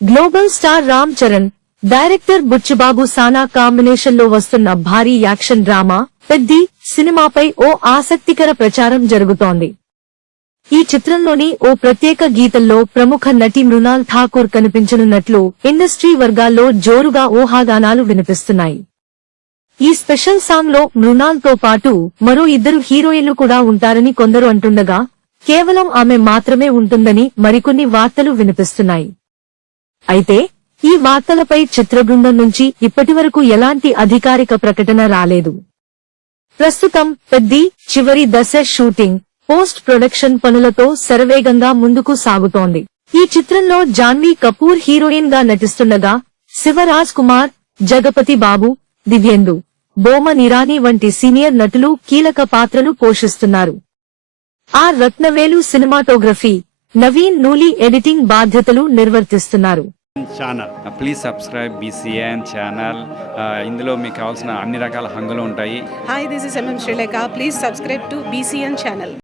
Global star Ram Charan, director Buchibabu Sana combination లో వస్తున్న భారీ యాక్షన్ డ్రామా పెద్ది సినిమాపై ఓ ఆసక్తికర ప్రచారం జరుగుతోంది. ఈ చిత్రంలోని ఓ ప్రత్యేక గీతంలో ప్రముఖ నటి మృణాల్ ఠాకూర్ కనిపించనున్నట్లు ఇండస్ట్రీ వర్గాల్లో జోరుగా ఊహాగానాలు వినిపిస్తున్నాయి. ఈ స్పెషల్ సాంగ్ లో మృణాల్ తో పాటు మరో ఇద్దరు హీరోయిన్లు కూడా ఉంటారని కొందరు అంటుండగా, కేవలం ఆమె మాత్రమే ఉంటుందని మరికొన్ని వార్తలు వినిపిస్తున్నాయి. అయితే ఈ వార్తలపై చిత్ర బృందం నుంచి ఇప్పటివరకు ఎలాంటి అధికారిక ప్రకటన రాలేదు. ప్రస్తుతం పెద్ది చివరి దశ షూటింగ్, పోస్ట్ ప్రొడక్షన్ పనులతో శరవేగంగా ముందుకు సాగుతోంది. ఈ చిత్రంలో జాన్వీ కపూర్ హీరోయిన్ గా నటిస్తుండగా, శివరాజ్ కుమార్, జగపతి బాబు, దివ్యేందు, బోమన్ ఇరానీ వంటి సీనియర్ నటులు కీలక పాత్రలు పోషిస్తున్నారు. R Rathnavelu cinematography, Naveen Nooli editing బాధ్యతలు నిర్వర్తిస్తున్నారు. Please subscribe BCN channel. ఇందులో మీకు కావాల్సిన అన్ని రకాల హంగులు ఉంటాయి. Hi, this is MM Srileka. Please subscribe to BCN channel.